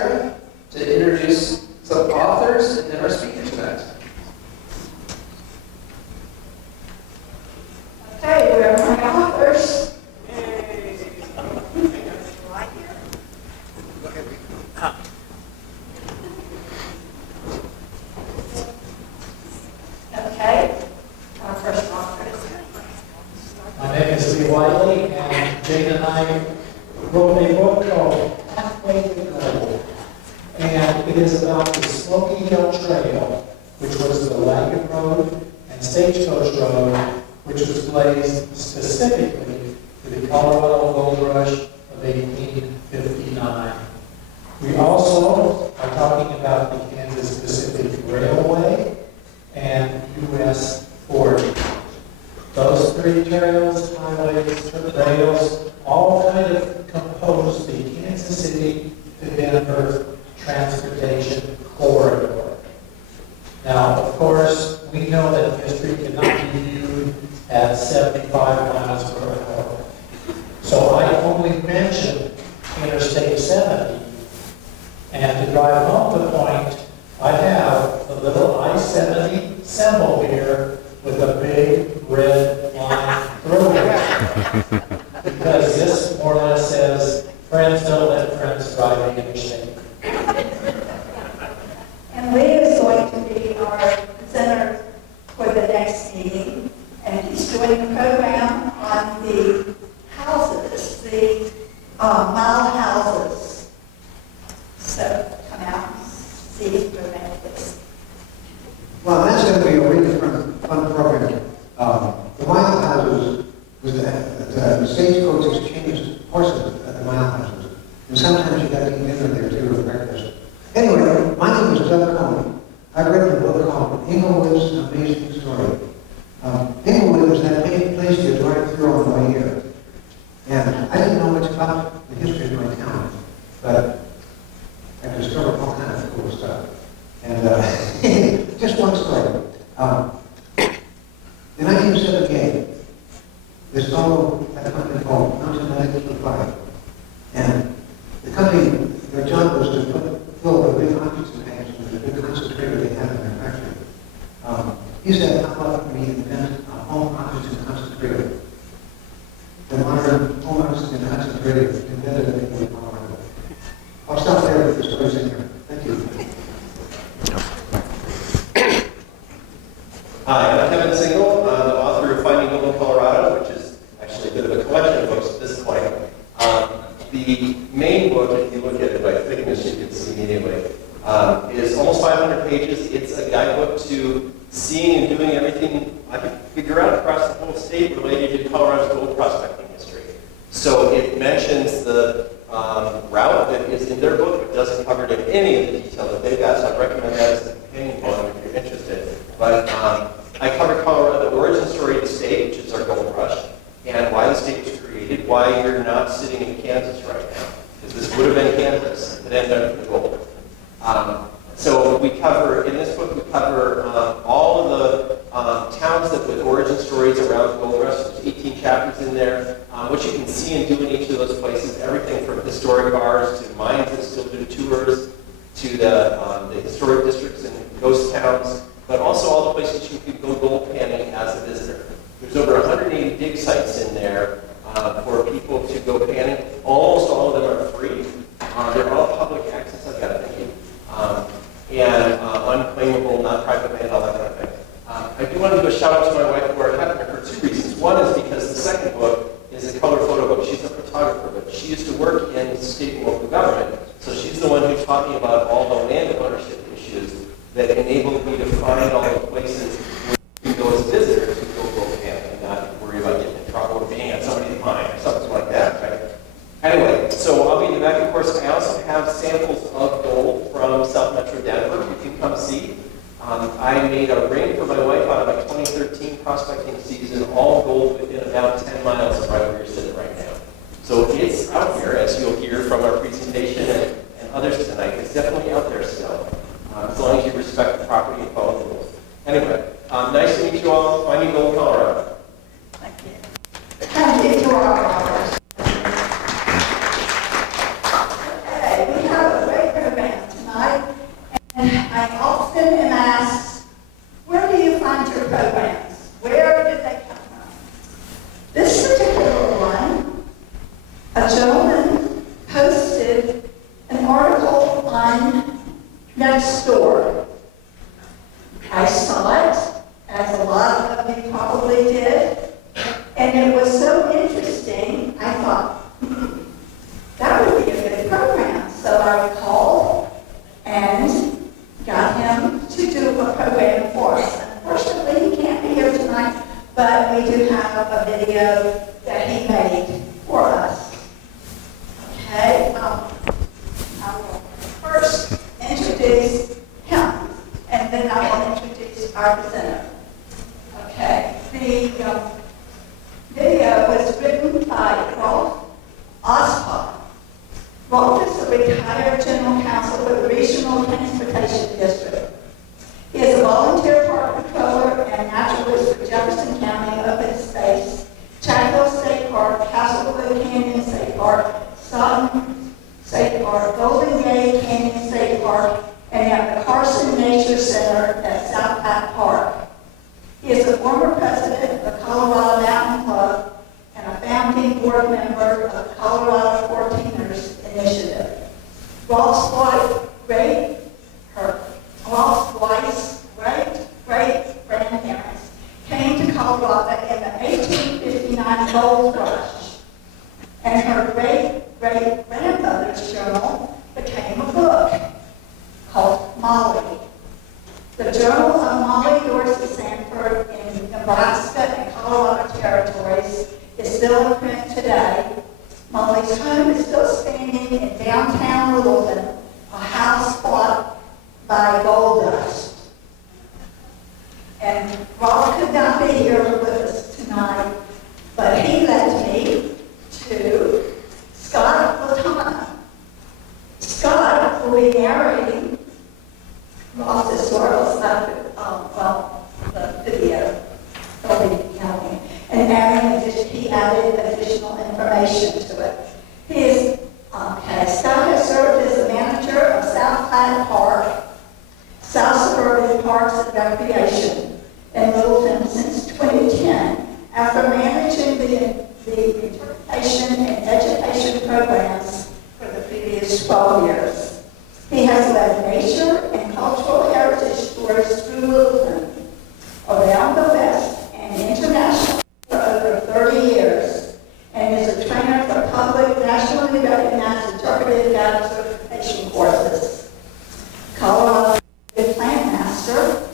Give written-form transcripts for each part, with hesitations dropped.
Sarah to introduce some authors and then our speaker tonight. Okay, we are my authors. Okay, our first author. My name is Lee Wiley, and Jane and I wrote a book called Halfway to Gold. And it is about the Smoky Hill Trail, which was the wagon road and stagecoach road, which was blazed specifically for the Colorado Gold Rush of 1859. We also are talking about the Kansas Pacific Railway and US 40. Those three trails, highways, trails, all kind of compose the Kansas City to Denver transportation corridor. Now, of course, we know that history cannot be viewed at 75 miles per hour. So I only mentioned Interstate 70. And to drive home the point, I have the little I-70 symbol here with a big red line through it. Because this more or less says, friends don't let friends drive the interstate. And Lee is going to be our presenter for the next meeting. And he's doing a program on the houses, the mile houses. So come out and see if we're making this. Well, that's going to be a really fun program. The mile houses, the stagecoaches changed horses at the mile houses. And sometimes you got to eat dinner there too for breakfast. Anyway, my name is Doug Cohen. I've written a book called Inglewood's Amazing Story. Inglewood is that main place you drive through on the way here. And I didn't know much about the history of my town, but I discovered all kinds of cool stuff. And just one story. In 1978, this fellow had a company called Untitled. And the company, their job was to fill the big oxygen tanks with the big concentrator they had in their factory. He said, how about we invent a home oxygen concentrator? The modern home oxygen concentrator invented in Colorado. I'll stop there with the stories in here. Thank you. Hi, I'm Kevin Single. I'm the author of Finding Gold in Colorado, which is actually a bit of a collection of books at this point. The main book, if you look at it by thickness, you can see immediately, is almost 500 pages. It's a guidebook to seeing and doing everything I could figure out across the whole state related to Colorado's gold prospecting history. So it mentions the route that is in their book, but doesn't cover it in any of the detail that they've got, so I recommend that as a companion volume if you're interested. But I cover Colorado, the origin story of the state, which is our gold rush, and why the state was created, why you're not sitting in Kansas right now, because this would have been Kansas, and then ended up with gold. So we cover, in this book, we cover all of the towns that with origin stories around the gold rush. There's 18 chapters in there. What you can see and do in each of those places, everything from historic bars to mines that still do tours, to the historic districts and ghost towns, but also all the places you can go gold panning as a visitor. There's over 180 dig sites in there for people to go panning. Almost all of them are free. They're all public access, I've got to thank you. And unclaimable, not private land, all that kind of thing. I do want to do a shout out to my wife, Laura Hefner, for two reasons. One is because the second book is a color photo book. She's a photographer, but she used to work in state and local government, so she's the one who taught me about all the land ownership issues that enabled me to find all the places where you can go as a visitor to go gold panning and not worry about getting in trouble or being on somebody's mine or something like that, right? Anyway, so I'll be in the back. Of course, I also have samples of gold from South Metro Denver. You can come see. I made a ring for my wife out of my 2013 prospecting season, all gold within about 10 miles of right where you're sitting right now. So it's out here, as you'll hear from our presentation and others tonight. It's definitely out there still, as long as you respect the property and follow the rules. Anyway, nice to meet you all. Finding Gold, Colorado. Thank you. Thank you to our authors. Okay, we have a great I often am asked, where do you find your programs? Where did they come from? This particular one, a gentleman posted an article on Nextdoor. I saw it, as a lot of you probably did, and it was so interesting, I thought, that would be a good program. So I called and got him to do a program for us. Unfortunately, he can't be here tonight, but we do have a video that he made for us. Okay, I will first introduce him, and then I will introduce our presenter. Okay, the video was written by Rolf Oswald. Rolf is a retired general counsel for the Regional Transportation District. He is a volunteer park patroller and naturalist for Jefferson County Open Space, Chapel State Park, Castlewood Canyon State Park, Sutton State Park, Golden Gate Canyon State Park, and at the Carson Nature Center at South Platte Park. He is a former president of the Colorado Mountain Club and a founding board member of the Colorado 14ers Initiative. Rolf's wife's great-great-grandparents came to Colorado in the 1859 gold rush, and her great-great-grandmother's journal became a book called Molly. The Journal of Molly Dorsey Sanford in Nebraska and Colorado territories is still in print today. Molly's home is still standing in downtown Littleton, a house bought by gold dust. And Rob could not be here with us tonight, but he led me to Skot, Latona. Skot will be narrating Rob's historical stuff, the video. He'll be telling, and he added additional information to it. Scott has served as the manager of South Platte Park, South Suburban Parks and Recreation in Littleton since 2010, after managing the interpretation and education programs for the previous 12 years. He has led nature and cultural heritage tours through Littleton, around the West, and internationally for over 30 years, and is a trainer for public, nationally recognized interpretive guide certification courses. Colorado Plant Master,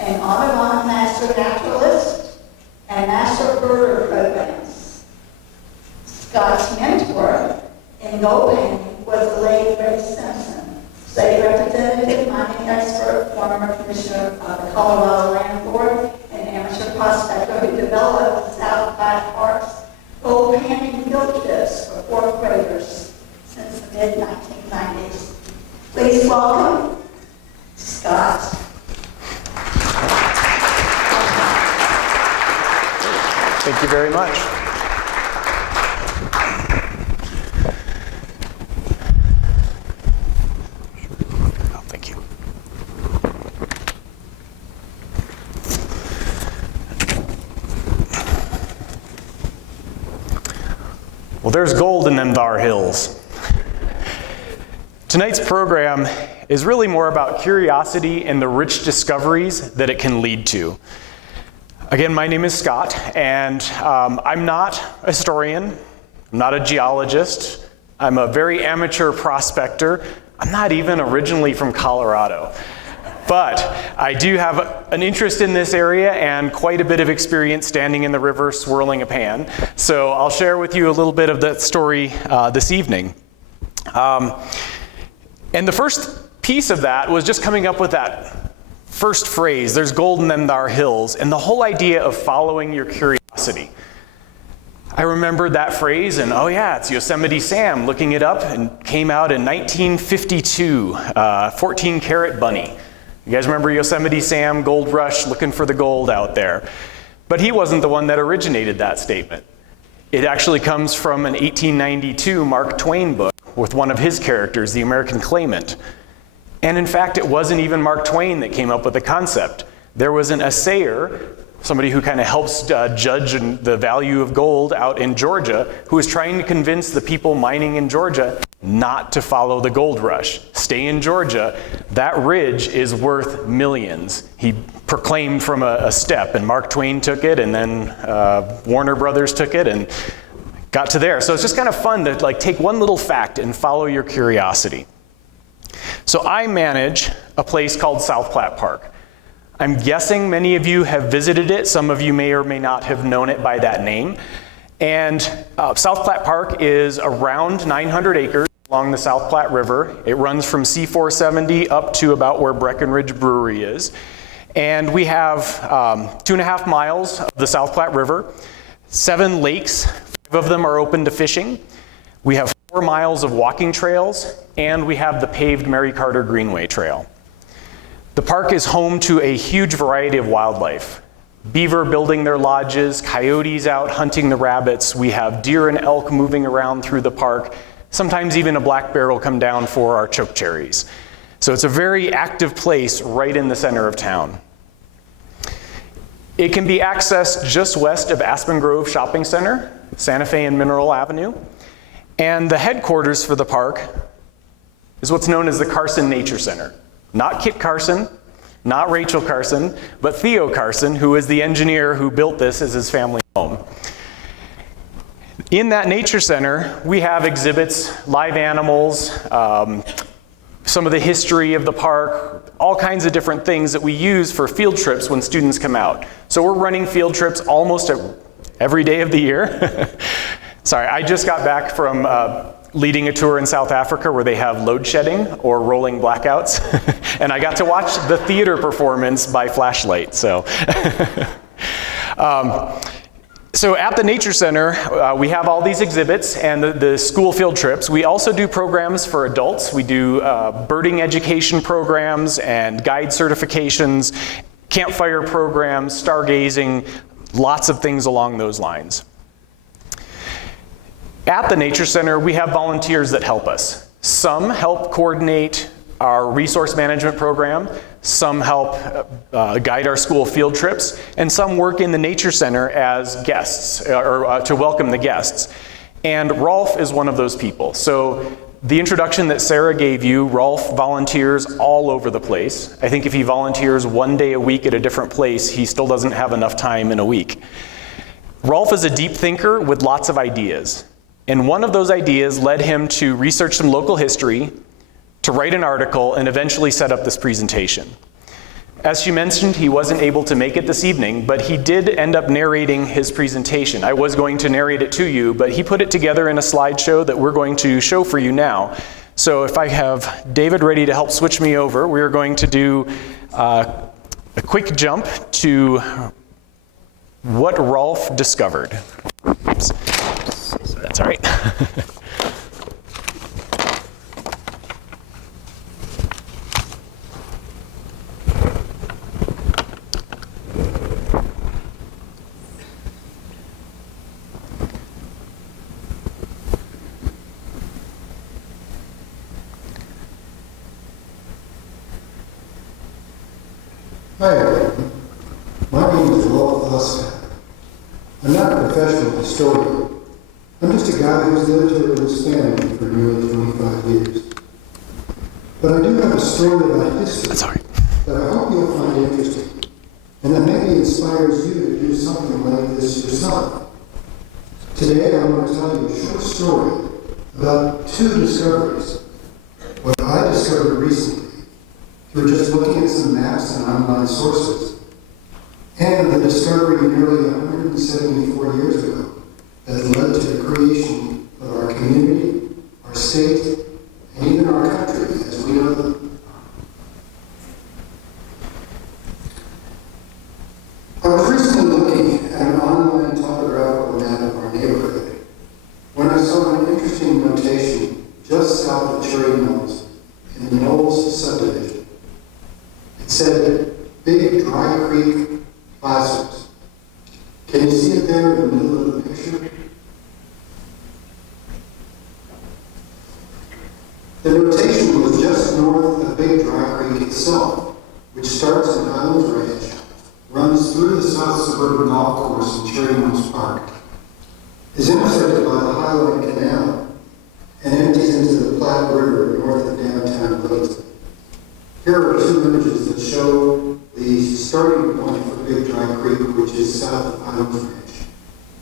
an Audubon Master Naturalist, and Master Birder programs. Scott's mentor in gold painting was the late Ray Simpson, state representative, mining expert, former commissioner of the Colorado Land Board, and amateur prospector who developed the South Platte Park's gold painting field trips for fourth graders since the mid-1990s. Please welcome Skot. Thank you very much. Oh, thank you. Well, there's gold in them thar hills. Tonight's program is really more about curiosity and the rich discoveries that it can lead to. Again, my name is Skot, and I'm not a historian, I'm not a geologist, I'm a very amateur prospector. I'm not even originally from Colorado. But I do have an interest in this area and quite a bit of experience standing in the river swirling a pan. So I'll share with you a little bit of that story this evening. And the first piece of that was just coming up with that first phrase, there's gold in them thar hills, and the whole idea of following your curiosity. I remembered that phrase, and oh yeah, it's Yosemite Sam, looking it up, and came out in 1952, 14 Karat Bunny. You guys remember Yosemite Sam, Gold Rush, looking for the gold out there. But he wasn't the one that originated that statement. It actually comes from an 1892 Mark Twain book with one of his characters, the American Claimant. And in fact, it wasn't even Mark Twain that came up with the concept. There was an assayer, somebody who kind of helps judge the value of gold out in Georgia, who was trying to convince the people mining in Georgia not to follow the gold rush. Stay in Georgia. That ridge is worth millions. He proclaimed from a step, and Mark Twain took it, and then Warner Brothers took it, and got to there. So it's just kind of fun to like take one little fact and follow your curiosity. So I manage a place called South Platte Park. I'm guessing many of you have visited it. Some of you may or may not have known it by that name. And South Platte Park is around 900 acres along the South Platte River. It runs from C-470 up to about where Breckenridge Brewery is. And we have 2.5 miles of the South Platte River, 7 lakes, 5 of them are open to fishing. We have 4 miles of walking trails, and we have the paved Mary Carter Greenway Trail. The park is home to a huge variety of wildlife. Beaver building their lodges, coyotes out hunting the rabbits. We have deer and elk moving around through the park. Sometimes even a black bear will come down for our chokecherries. So it's a very active place right in the center of town. It can be accessed just west of Aspen Grove Shopping Center, Santa Fe and Mineral Avenue. And the headquarters for the park is what's known as the Carson Nature Center. Not Kit Carson, not Rachel Carson, but Theo Carson, who is the engineer who built this as his family home. In that nature center, we have exhibits, live animals, some of the history of the park, all kinds of different things that we use for field trips when students come out. So we're running field trips almost every day of the year. Sorry, I just got back from leading a tour in South Africa where they have load shedding or rolling blackouts. And I got to watch the theater performance by flashlight. So at the Nature Center, we have all these exhibits and the school field trips. We also do programs for adults. We do birding education programs and guide certifications, campfire programs, stargazing, lots of things along those lines. At the Nature Center, we have volunteers that help us. Some help coordinate our resource management program, some help guide our school field trips, and some work in the Nature Center as guests, or to welcome the guests. And Rolf is one of those people. So the introduction that Sarah gave you, Rolf volunteers all over the place. I think if he volunteers 1 day a week at a different place, he still doesn't have enough time in a week. Rolf is a deep thinker with lots of ideas. And one of those ideas led him to research some local history, to write an article, and eventually set up this presentation. As she mentioned, he wasn't able to make it this evening, but he did end up narrating his presentation. I was going to narrate it to you, but he put it together in a slideshow that we're going to show for you now. So if I have David ready to help switch me over, we're going to do a quick jump to what Rolf discovered. Oops. That's all right. Hi everyone, my name is Rolf. I'm not a professional historian. I'm just a guy who's lived here with his family for nearly 25 years. But I do have a story about history that I hope you'll find interesting, and that maybe inspires you to do something like this yourself. Today I want to tell you a short story about 2 discoveries, what I discovered recently through just looking at some maps and online sources, and the discovery nearly 174 years ago that led to the creation of our community, our state, and even our country as we know them. I was recently looking at an online topographical map of our neighborhood when I saw an interesting notation just south of Cherry Mills in the Knowles subdivision. It said, Big Dry Creek Plazas. Can you see it there in the middle of the picture? The notation was just north of the Big Dry Creek itself, which starts at Highlands Ranch, runs through the south suburban golf course in Cherry Mills Park, is intersected by the Highland Canal, and empties into the Platte River north of downtown Latona. Here are two images that show the starting point for Big Dry Creek, which is south of Highlands Ranch,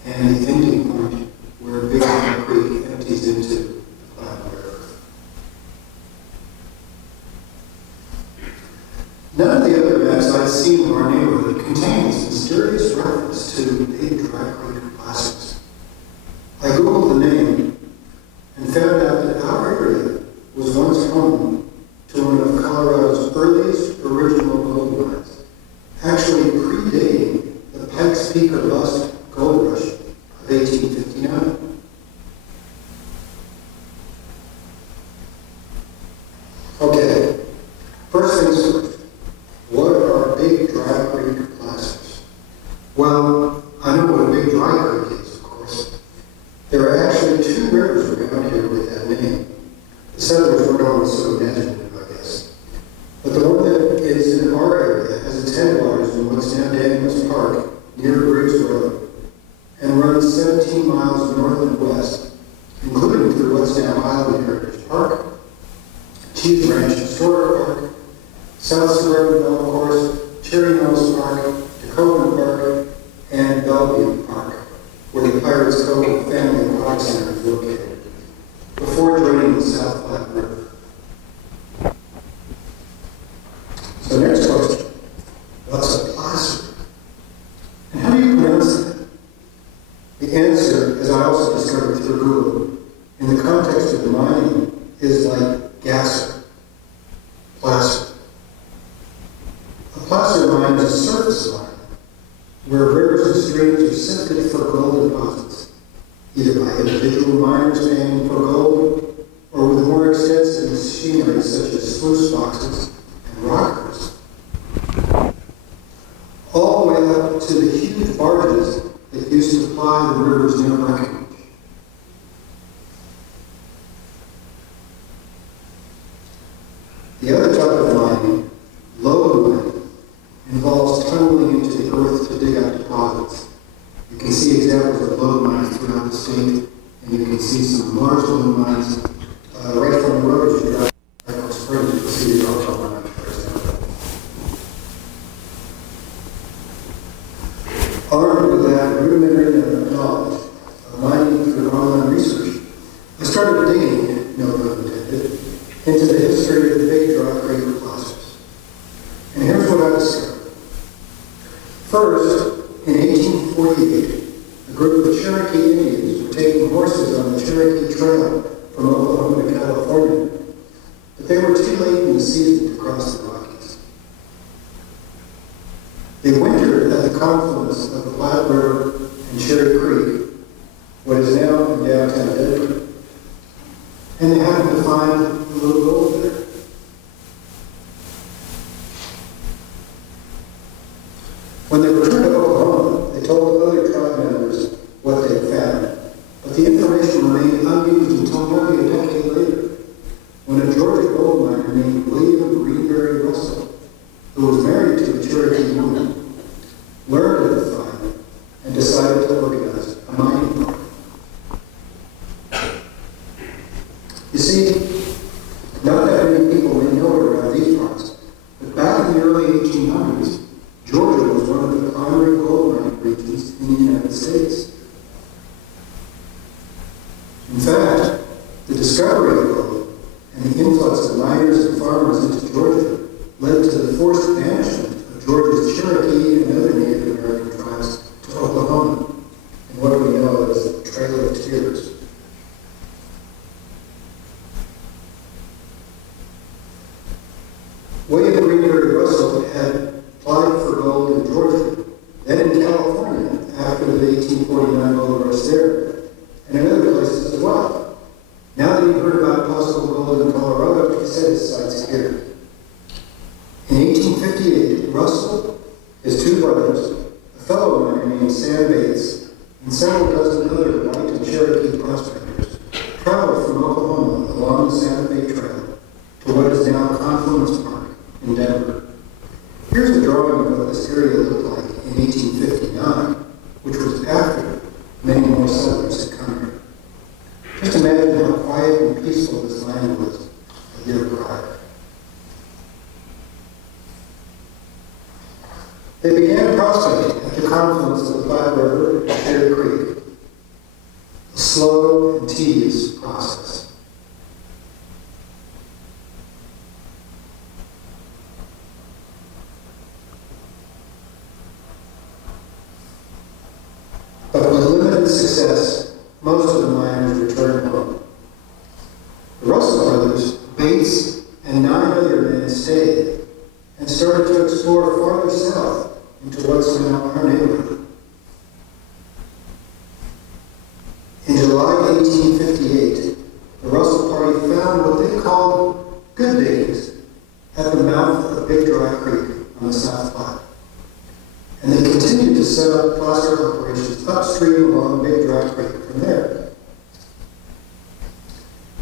and the ending point where Big Dry Creek empties into the Platte River. None of the other maps I've seen in our neighborhood contains mysterious reference to Big Dry Creek classics. I googled the name and found out that our area was once home to one of Colorado's earliest original gold mines, actually predating the Pikes Peak or Bust gold rush of 1859. Okay, first things first. What are Big Dry Creek classics? Well, I know what a Big Dry Creek is, of course. There are actually two rivers around here with that name. The settlers weren't always so imaginative, I guess. But the one that is in our area has its headwaters in what's now Daniels Park, near Briggs Road, and runs 17 miles north and west, including through what's now Highland Heritage Park, Cheese Ranch Historic Park, South Suburban Golf Course, Cherry Mills Park, Tacoma Park, and Bellevue Park, where the Pirates Cove Family Aquatic Center is located, before joining the South Platte River. So next question, what's a placer? And how do you pronounce that? The answer, as I also discovered through Google, in the context of mining, is like gasser, placer. A placer mine is a surface mine, where rivers and streams are sifted for gold deposits, either by individual miners panning for gold, or with more extensive machinery such as sluice boxes and rockers. All the way up to the huge barges that used to ply the river's new wreckage. The other type of mining, lode mining, involves tunneling into the earth to dig up deposits. You can see examples of lode mines throughout the state, and you can see some large lode mines right from the road as you drive Echo Springs. You can see the Arkansas mine, for example. Armed with that rudimentary knowledge of mining through online research, I started digging, no pun intended, into the history of the Big Dry Creek classics. And here's what I discovered. First, in 1848, a group of Cherokee Indians were taking horses on the Cherokee Trail from Oklahoma to California, but they were too late in the season to cross the Rockies. They wintered at the confluence of the Platte River and Cherry Creek, what is now in downtown Denver, and they happened to find a little gold there. When they returned to Oklahoma, they told other tribe members what they found, but the information remained unused until nearly a decade later, when a Georgia gold miner named William Greenberry Russell, who was married to a Cherokee woman, learned of the find and decided to organize a mining party. You see, not that many people may know it around these parts, but back in the early 1800s, Georgia was one of the primary gold mining regions in the United States. In fact, the discovery of gold and the influx of miners and farmers into Georgia led to the forced banishment of Georgia's Cherokee and other Native American tribes to Oklahoma, in what we know as the Trail of Tears. William Greenberry Russell had applied for gold in Georgia, then in California after the 1849 gold rush there, and in other places as well. Now that he heard about possible gold in Colorado, he set his sights here. In 1858, Russell, his two brothers, a fellow miner named Sam Bates, and several dozen other white and Cherokee prospectors traveled from Oklahoma along the Santa Fe Trail to what is now Confluence this area looked like in 1859, which was after many more settlers had come here. Just imagine how quiet and peaceful this land was a year prior. They began prospecting at the confluence of the Platte River and Cherry Creek, a slow and tedious process. But with limited success, most of the miners returned home. The Russell brothers, Bates, and 9 other men stayed and started to explore farther south into what's now our neighborhood. In July 1858, the Russell party found what they called good diggings at the mouth of Big Dry Creek on the South Platte. And they continued to set up placer operations upstream along Big Dry Creek from there,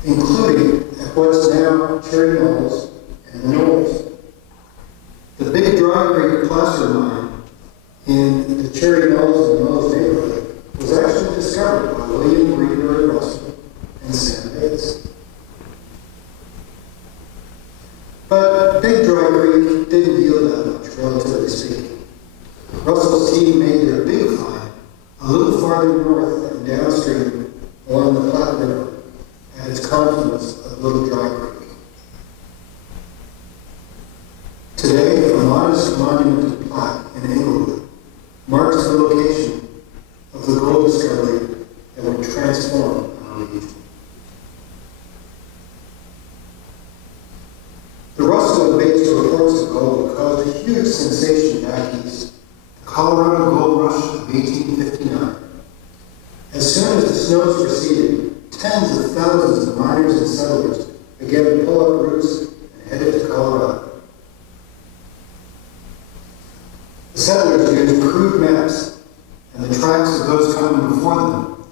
including at what's now Cherry Knolls and the Knolls. The Big Dry Creek placer mine in the Cherry Knolls and Knolls neighborhood was actually discovered by William Greenway Ralston and Sam Bates. But Big Dry Creek didn't yield that much, relatively speaking. Russell's team made their big find a little farther north and downstream along the Platte River at its confluence of Little Dry Creek. Today, a modest monument to Platte in Englewood marks the location of the gold discovery that would transform our region. The Russell and Bates reports of gold caused a huge sensation back east. Colorado Gold Rush of 1859. As soon as the snows receded, tens of thousands of miners and settlers began to pull up roots and headed to Colorado. The settlers used crude maps and the tracks of those coming before them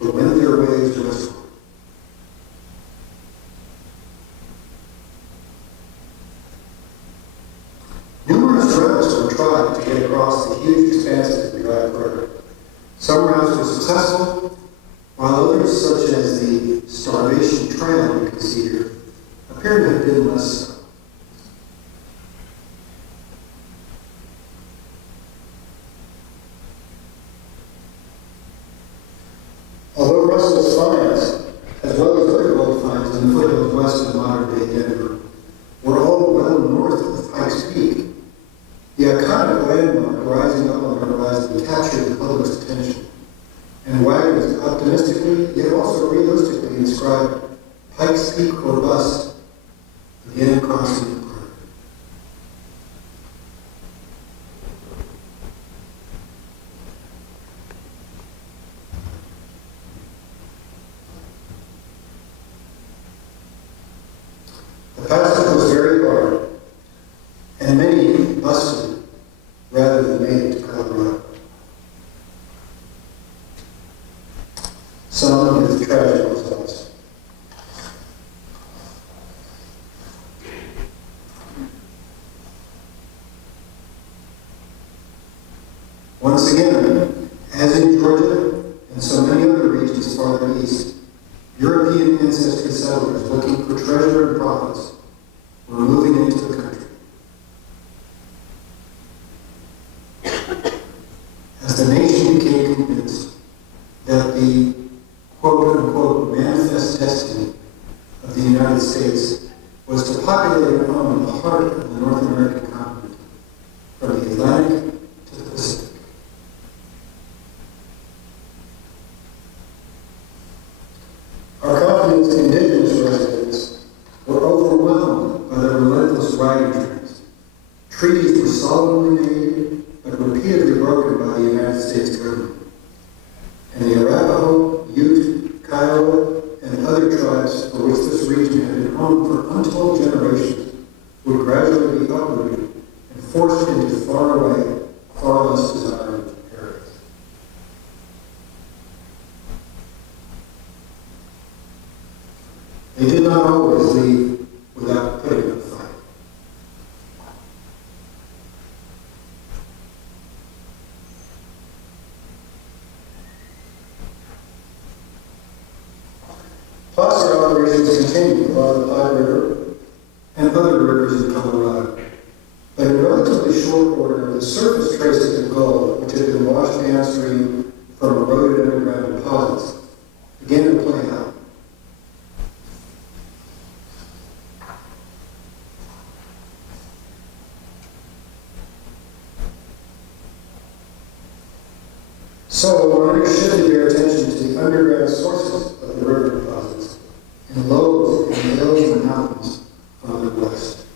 to wend their ways westward. Numerous routes were tried to get across the huge expanses of the Dry River. Some routes were successful, while others, such as the Starvation Trail you can see here, appear to have been less so. Although Russell's finds, as well as other gold finds in the foothills west of modern-day Denver, were all well north of Pikes Peak, the iconic landmark rising up on the horizon captured the public's attention, and wagons optimistically, yet also realistically inscribed Pikes Peak or Bust, again crossing the border. The passage was very hard, and many busted rather than made it to Colorado. Some with tragic results. Once again, as in Georgia and so many other regions farther east, European ancestry settlers looking for treasure and profits were moving into the country. As the nation became convinced that the quote-unquote manifest destiny of the United States was to populate and own the heart of the North American continent, from the Atlantic to the Pacific. Our continent's indigenous residents were overwhelmed by the relentless riding trends. Treaties were solemnly made, but repeatedly broken by the United States government. And the Arapaho, Ute, Kiowa, and other tribes for which this region had been home for untold generations would gradually be uprooted and forced into far away, far less desired areas. They did not always leave without putting up a fight. continue along the Platte River and other rivers in Colorado. But in relatively short order, the surface traces of gold, which had been washed downstream from eroded underground deposits, began to play out. So, miners shifted their attention to the underground sources of the river deposits in lodes and hills and mountains farther west.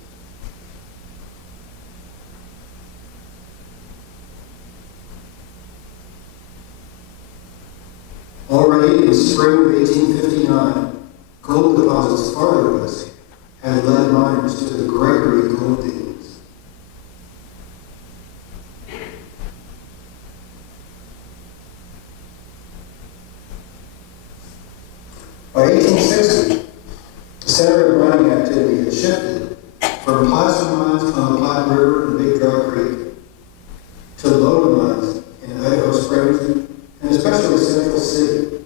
Already in spring of 1859, gold deposits farther west had led miners to the Gregory gold diggings. By 1860, the center of mining activity had shifted from placer mines on the Platte River and Big Dry Creek to Latona mines in Idaho Springs and especially Central City,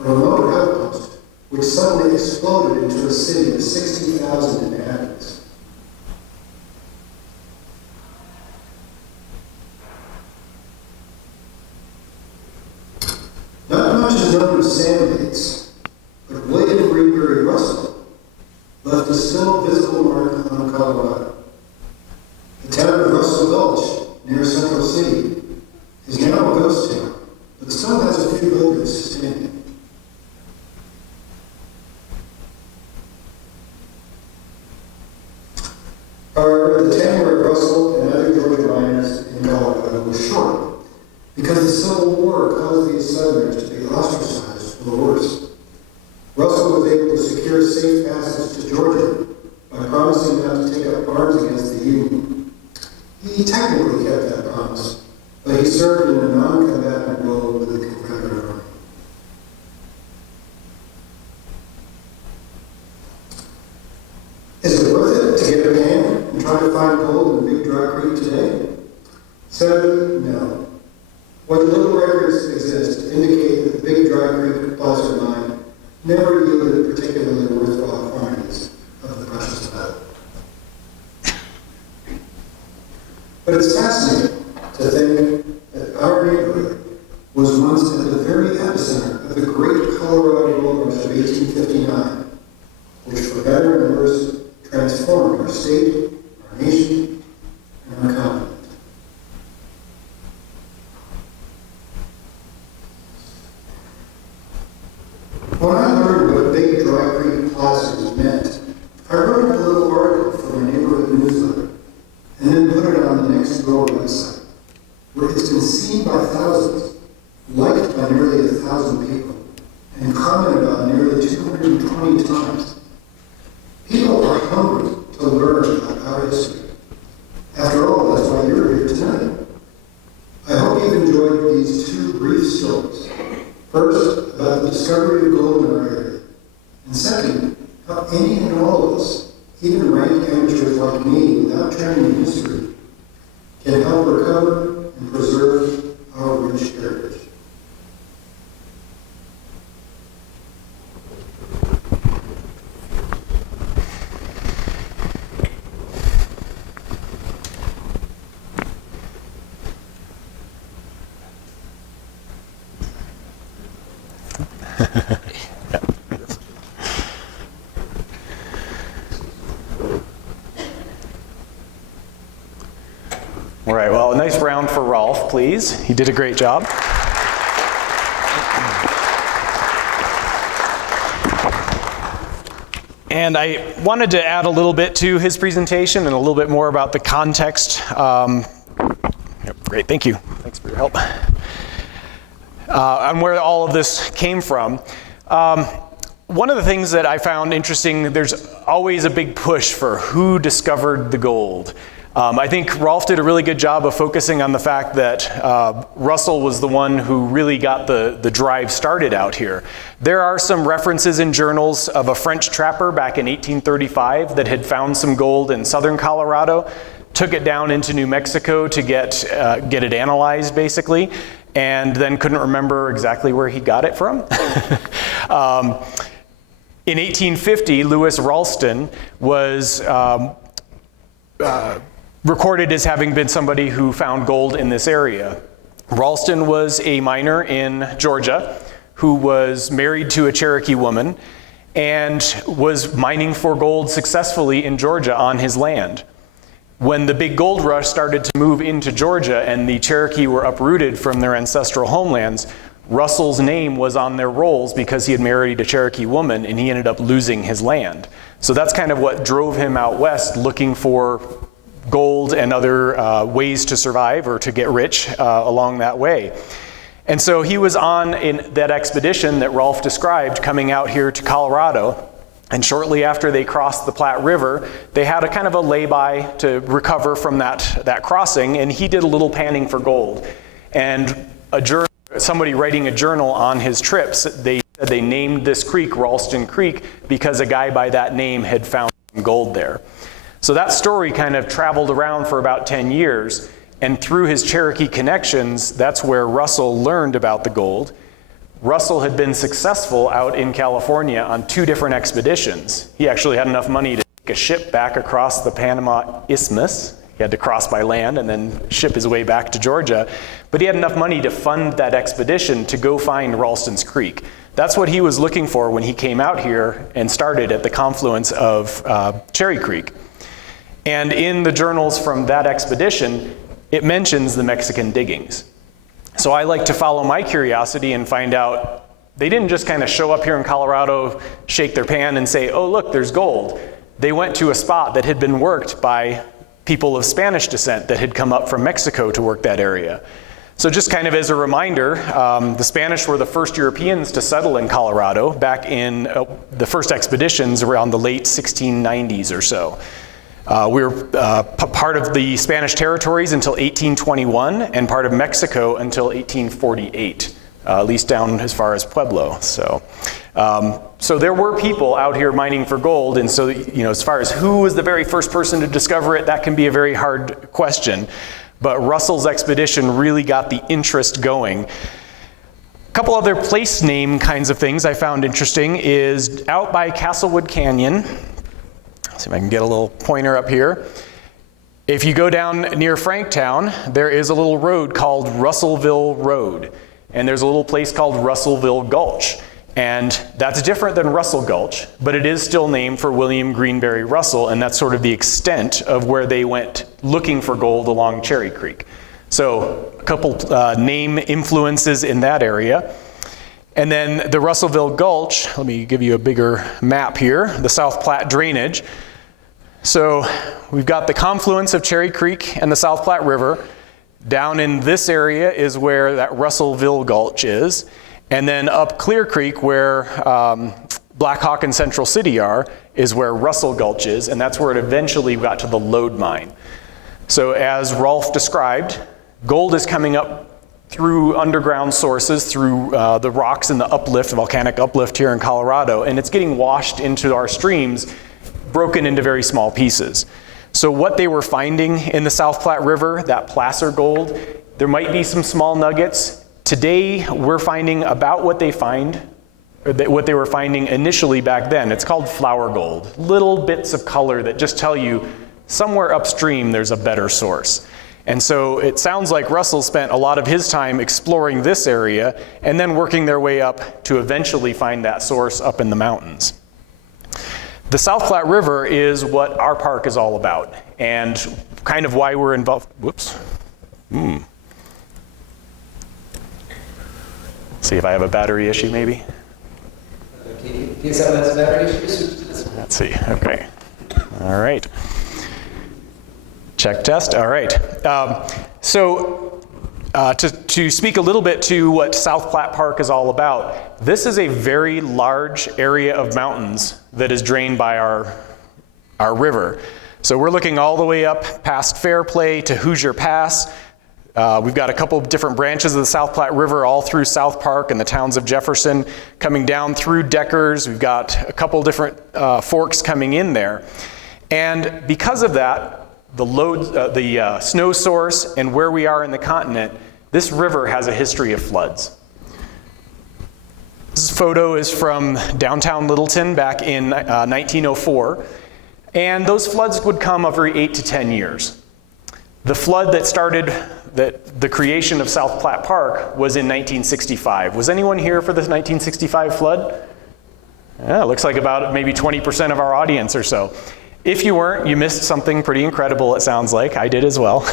a remote outpost which suddenly exploded into a city of 60,000 inhabitants. Not much is known of sand baits, but William Greenberry Russell left a still visible mark on Colorado. The town of Russell Gulch, near Central City, is now a ghost town, but still has a few buildings standing. However, the tenure of Russell and other Georgia miners in Colorado was short, because the Civil War caused these Southerners to be ostracized for the worse. Russell was able to secure safe passage to Georgia by promising not to take up arms against the Union. He technically kept that promise, but he served in a non-combatant role with the Confederate Army. Is it worth it to get a pan and try to find gold in Big Dry Creek today? Sadly, no. What little records exist indicate that the Big Dry Creek placer mine never yielded particularly worthwhile quantities of the precious metal. But it's fascinating to think that our neighborhood was once at the very epicenter of the great Colorado Gold Rush of 1859, which for better and worse transformed our state, our nation, and our continent. When I learned what Big Dry Creek placers meant, I wrote a little article for my neighborhood newsletter and then put it on the Next Door website, where it's been seen by thousands, liked by nearly 1,000 people, and commented on nearly 220 times. People are hungry to learn about our history. After all, that's why you're here tonight. I hope you've enjoyed these two brief stories. First, about the discovery of gold in our area. And second, how any and all of us, even rank amateurs like me without training in history, can help recover and preserve our rich heritage. All right, well, a nice round for Rolf, please. He did a great job. And I wanted to add a little bit to his presentation and a little bit more about the context. Great, thank you. Thanks for your help. On where all of this came from. One of the things that I found interesting, there's always a big push for who discovered the gold. I think Rolf did a really good job of focusing on the fact that Russell was the one who really got the drive started out here. There are some references in journals of a French trapper back in 1835 that had found some gold in southern Colorado, took it down into New Mexico to get it analyzed, basically, and then couldn't remember exactly where he got it from. In 1850, Lewis Ralston was recorded as having been somebody who found gold in this area. Ralston was a miner in Georgia who was married to a Cherokee woman and was mining for gold successfully in Georgia on his land. When the big gold rush started to move into Georgia and the Cherokee were uprooted from their ancestral homelands, Russell's name was on their rolls because he had married a Cherokee woman and he ended up losing his land. So that's kind of what drove him out west looking for gold and other ways to survive or to get rich along that way. And so he was on in that expedition that Rolf described coming out here to Colorado. And shortly after they crossed the Platte River, they had a kind of a lay-by to recover from that crossing, and he did a little panning for gold. And somebody writing a journal on his trips, they named this creek Ralston Creek because a guy by that name had found some gold there. So that story kind of traveled around for about 10 years, and through his Cherokee connections, that's where Russell learned about the gold. Russell had been successful out in California on 2 different expeditions. He actually had enough money to take a ship back across the Panama Isthmus. He had to cross by land and then ship his way back to Georgia. But he had enough money to fund that expedition to go find Ralston's Creek. That's what he was looking for when he came out here and started at the confluence of Cherry Creek. And in the journals from that expedition, it mentions the Mexican diggings. So I like to follow my curiosity and find out, they didn't just kind of show up here in Colorado, shake their pan and say, oh, look, there's gold. They went to a spot that had been worked by people of Spanish descent that had come up from Mexico to work that area. So just kind of as a reminder, the Spanish were the first Europeans to settle in Colorado back in the first expeditions around the late 1690s or so. We were part of the Spanish territories until 1821 and part of Mexico until 1848, at least down as far as Pueblo. So there were people out here mining for gold, and so as far as who was the very first person to discover it, that can be a very hard question. But Russell's expedition really got the interest going. A couple other place name kinds of things I found interesting is out by Castlewood Canyon. Let's see if I can get a little pointer up here. If you go down near Franktown, there is a little road called Russellville Road. And there's a little place called Russellville Gulch. And that's different than Russell Gulch, but it is still named for William Greenberry Russell, and that's sort of the extent of where they went looking for gold along Cherry Creek. So a couple name influences in that area. And then the Russellville Gulch, let me give you a bigger map here, the South Platte drainage. So we've got the confluence of Cherry Creek and the South Platte River. Down in this area is where that Russellville Gulch is. And then up Clear Creek, where Black Hawk and Central City are, is where Russell Gulch is, and that's where it eventually got to the lode mine. So as Rolf described, gold is coming up through underground sources, through the rocks and the uplift, volcanic uplift here in Colorado, and it's getting washed into our streams, broken into very small pieces. So what they were finding in the South Platte River, that placer gold, there might be some small nuggets. Today, we're finding about what they were finding initially back then. It's called flower gold. Little bits of color that just tell you somewhere upstream there's a better source. And so it sounds like Russell spent a lot of his time exploring this area and then working their way up to eventually find that source up in the mountains. The South Platte River is what our park is all about, and kind of why we're involved. Whoops. See if I have a battery issue, maybe. Okay, can some of that's battery issues? Let's see. Okay. All right. Check test. All right. To speak a little bit to what South Platte Park is all about, this is a very large area of mountains that is drained by our river. So we're looking all the way up past Fairplay to Hoosier Pass. We've got a couple of different branches of the South Platte River all through South Park and the towns of Jefferson, coming down through Deckers. We've got a couple of different forks coming in there. And because of that, the snow source and where we are in the continent, this river has a history of floods. This photo is from downtown Littleton back in 1904, and those floods would come every 8 to 10 years. The flood that started the creation of South Platte Park was in 1965. Was anyone here for the 1965 flood? Yeah, it looks like about maybe 20% of our audience or so. If you weren't, you missed something pretty incredible, it sounds like. I did as well.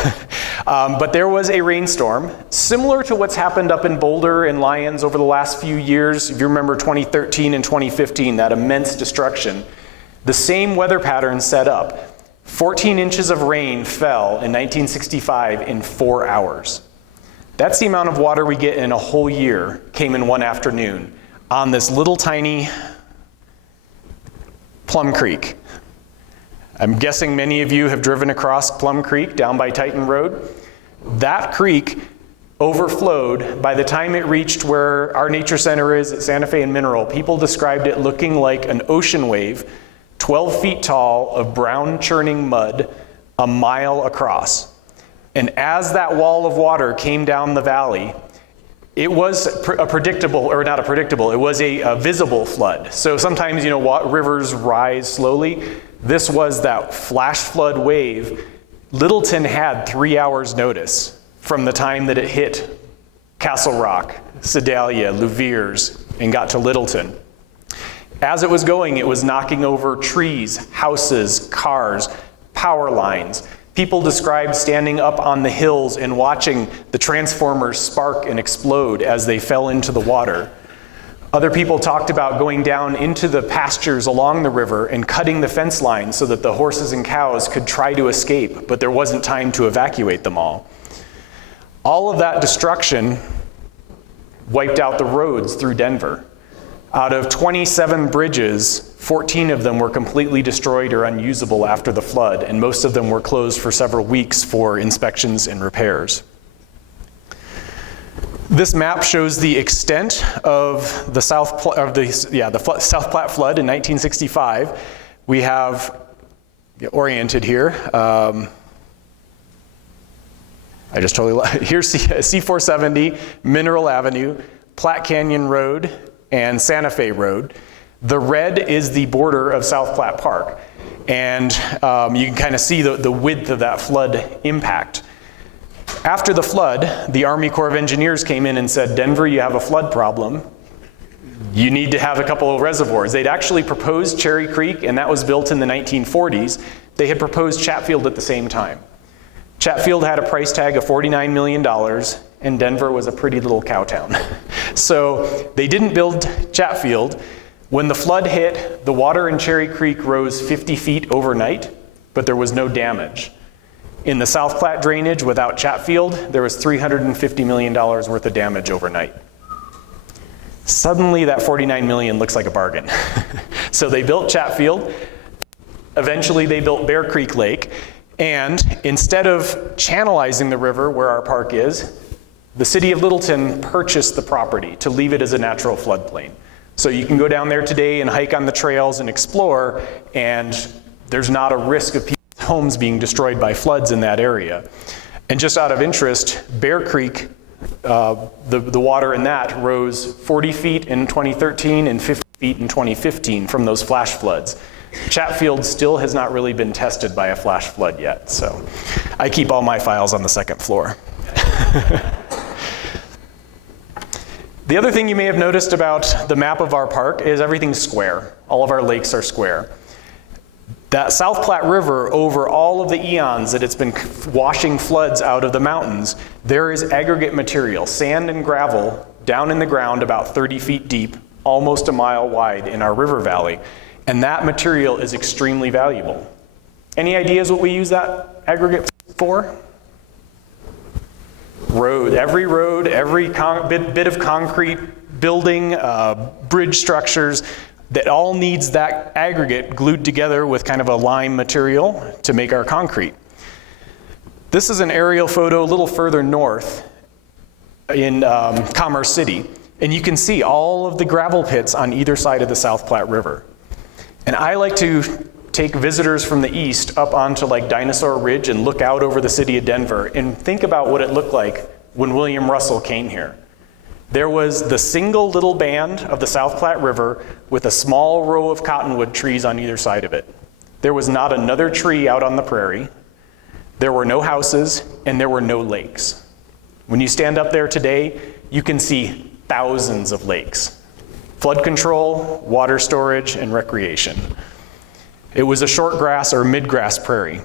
But there was a rainstorm, similar to what's happened up in Boulder and Lyons over the last few years. If you remember 2013 and 2015, that immense destruction. The same weather pattern set up. 14 inches of rain fell in 1965 in 4 hours. That's the amount of water we get in a whole year came in one afternoon on this little tiny Plum Creek. I'm guessing many of you have driven across Plum Creek down by Titan Road. That creek overflowed by the time it reached where our nature center is at Santa Fe and Mineral. People described it looking like an ocean wave, 12 feet tall, of brown churning mud, a mile across. And as that wall of water came down the valley, it was a predictable, or not a predictable, it was a visible flood. So sometimes, rivers rise slowly. This was that flash flood wave. Littleton had 3 hours notice from the time that it hit Castle Rock, Sedalia, Louviers, and got to Littleton. As it was going, it was knocking over trees, houses, cars, power lines. People described standing up on the hills and watching the transformers spark and explode as they fell into the water. Other people talked about going down into the pastures along the river and cutting the fence line so that the horses and cows could try to escape, but there wasn't time to evacuate them all. All of that destruction wiped out the roads through Denver. Out of 27 bridges, 14 of them were completely destroyed or unusable after the flood, and most of them were closed for several weeks for inspections and repairs. This map shows the extent of the South Platte flood in 1965. We have oriented here. Here's C470, Mineral Avenue, Platte Canyon Road, and Santa Fe Road. The red is the border of South Platte Park. And you can kind of see the width of that flood impact. After the flood, the Army Corps of Engineers came in and said, Denver, you have a flood problem. You need to have a couple of reservoirs. They'd actually proposed Cherry Creek, and that was built in the 1940s. They had proposed Chatfield at the same time. Chatfield had a price tag of $49 million, and Denver was a pretty little cow town. So they didn't build Chatfield. When the flood hit, the water in Cherry Creek rose 50 feet overnight, but there was no damage. In the South Platte drainage without Chatfield, there was $350 million worth of damage overnight. Suddenly that $49 million looks like a bargain. So they built Chatfield. Eventually they built Bear Creek Lake. And instead of channelizing the river where our park is, the city of Littleton purchased the property to leave it as a natural floodplain. So you can go down there today and hike on the trails and explore, and there's not a risk of people's homes being destroyed by floods in that area. And just out of interest, Bear Creek, the water in that rose 40 feet in 2013 and 50 feet in 2015 from those flash floods. Chatfield still has not really been tested by a flash flood yet, so I keep all my files on the second floor. The other thing you may have noticed about the map of our park is everything's square. All of our lakes are square. That South Platte River, over all of the eons that it's been washing floods out of the mountains, there is aggregate material, sand and gravel, down in the ground about 30 feet deep, almost a mile wide in our river valley. And that material is extremely valuable. Any ideas what we use that aggregate for? Road. Every bit of concrete, building, bridge structures, that all needs that aggregate glued together with kind of a lime material to make our concrete. This is an aerial photo a little further north in Commerce City, and you can see all of the gravel pits on either side of the South Platte River. And I like to take visitors from the east up onto like Dinosaur Ridge and look out over the city of Denver and think about what it looked like when William Russell came here. There was the single little band of the South Platte River with a small row of cottonwood trees on either side of it. There was not another tree out on the prairie. There were no houses, and there were no lakes. When you stand up there today, you can see thousands of lakes. Flood control, water storage, and recreation. It was a short grass or mid-grass prairie.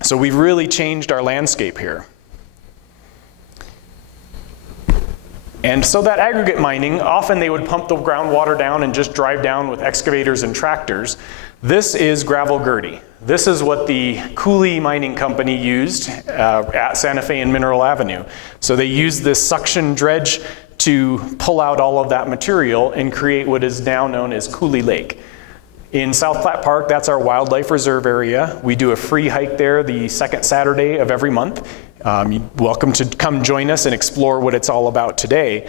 So we've really changed our landscape here. And so that aggregate mining, often they would pump the groundwater down and just drive down with excavators and tractors. This is gravel gurdy. This is what the Cooley Mining Company used at Santa Fe and Mineral Avenue. So they used this suction dredge to pull out all of that material and create what is now known as Cooley Lake. In South Platte Park, that's our wildlife reserve area. We do a free hike there the second Saturday of every month. You're welcome to come join us and explore what it's all about today.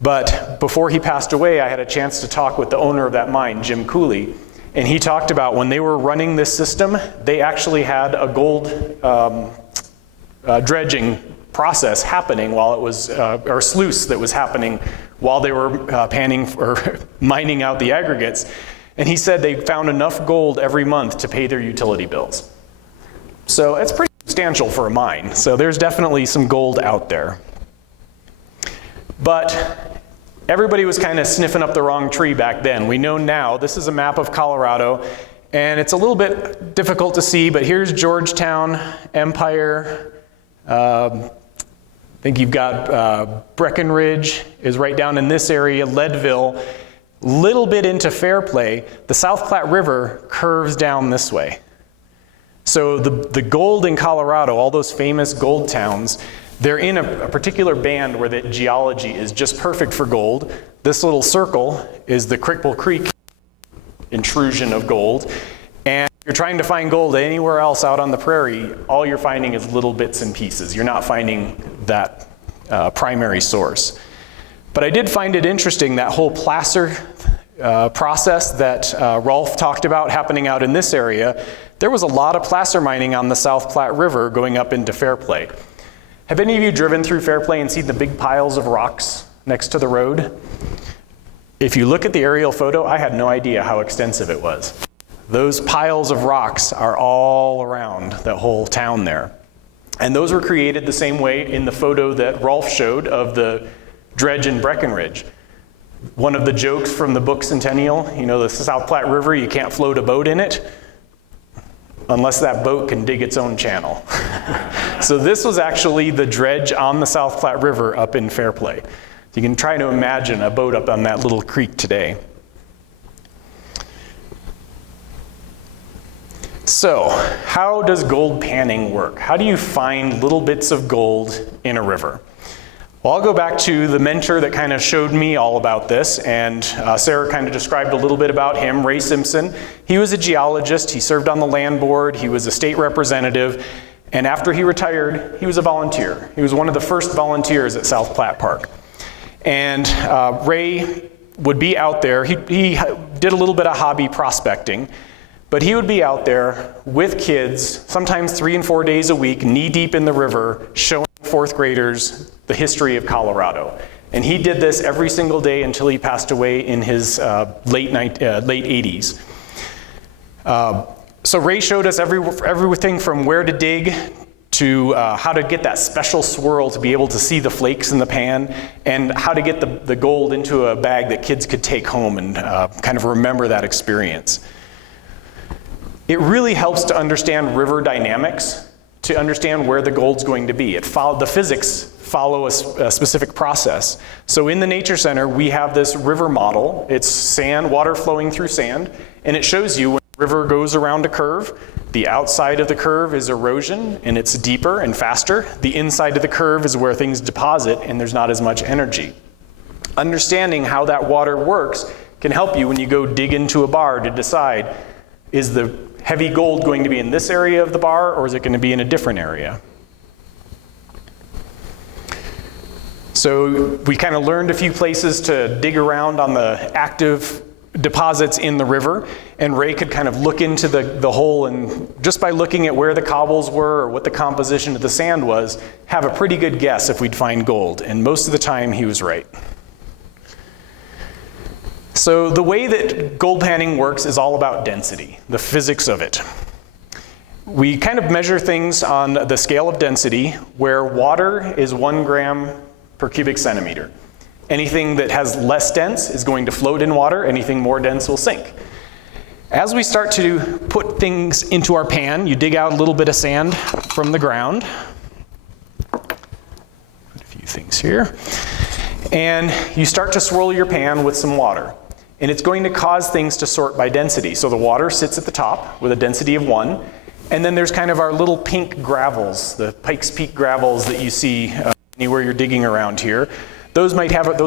But before he passed away, I had a chance to talk with the owner of that mine, Jim Cooley, and he talked about when they were running this system, they actually had a gold dredging process happening while it was, or sluice that was happening while they were panning or mining out the aggregates. And he said they found enough gold every month to pay their utility bills. So it's pretty substantial for a mine. So there's definitely some gold out there. But everybody was kind of sniffing up the wrong tree back then. We know now, this is a map of Colorado, and it's a little bit difficult to see, but here's Georgetown, Empire. I think you've got Breckenridge is right down in this area, Leadville. Little bit into Fairplay, the South Platte River curves down this way. So the gold in Colorado, all those famous gold towns, they're in a particular band where the geology is just perfect for gold. This little circle is the Cripple Creek intrusion of gold. And if you're trying to find gold anywhere else out on the prairie, all you're finding is little bits and pieces. You're not finding that primary source. But I did find it interesting, that whole placer process that Rolf talked about happening out in this area. There was a lot of placer mining on the South Platte River going up into Fairplay. Have any of you driven through Fairplay and seen the big piles of rocks next to the road? If you look at the aerial photo, I had no idea how extensive it was. Those piles of rocks are all around the whole town there. And those were created the same way in the photo that Rolf showed of the dredge in Breckenridge. One of the jokes from the book Centennial, you know, the South Platte River, you can't float a boat in it unless that boat can dig its own channel. So this was actually the dredge on the South Platte River up in Fairplay. You can try to imagine a boat up on that little creek today. So, how does gold panning work? How do you find little bits of gold in a river? Well, I'll go back to the mentor that kind of showed me all about this, and Sarah kind of described a little bit about him, Ray Simpson. He was a geologist, he served on the land board, he was a state representative, and after he retired, he was a volunteer. He was one of the first volunteers at South Platte Park. And Ray would be out there, he did a little bit of hobby prospecting, but he would be out there with kids, sometimes 3 and 4 days a week, knee-deep in the river, showing fourth graders the history of Colorado. And he did this every single day until he passed away in his late 80s. So Ray showed us everything from where to dig to how to get that special swirl to be able to see the flakes in the pan, and how to get the gold into a bag that kids could take home and kind of remember that experience. It really helps to understand river dynamics, to understand where the gold's going to be. The physics follow a specific process. So in the Nature Center, we have this river model. It's sand, water flowing through sand, and it shows you when the river goes around a curve, the outside of the curve is erosion, and it's deeper and faster. The inside of the curve is where things deposit, and there's not as much energy. Understanding how that water works can help you when you go dig into a bar to decide, is the heavy gold going to be in this area of the bar, or is it going to be in a different area? So we kind of learned a few places to dig around on the active deposits in the river, and Ray could kind of look into the hole, and just by looking at where the cobbles were or what the composition of the sand was, have a pretty good guess if we'd find gold, and most of the time he was right. So the way that gold panning works is all about density, the physics of it. We kind of measure things on the scale of density, where water is 1 gram per cubic centimeter. Anything that has less dense is going to float in water, anything more dense will sink. As we start to put things into our pan, you dig out a little bit of sand from the ground. Put a few things here. And you start to swirl your pan with some water. And it's going to cause things to sort by density. So the water sits at the top with a density of 1. And then there's kind of our little pink gravels, the Pikes Peak gravels that you see anywhere you're digging around here. Those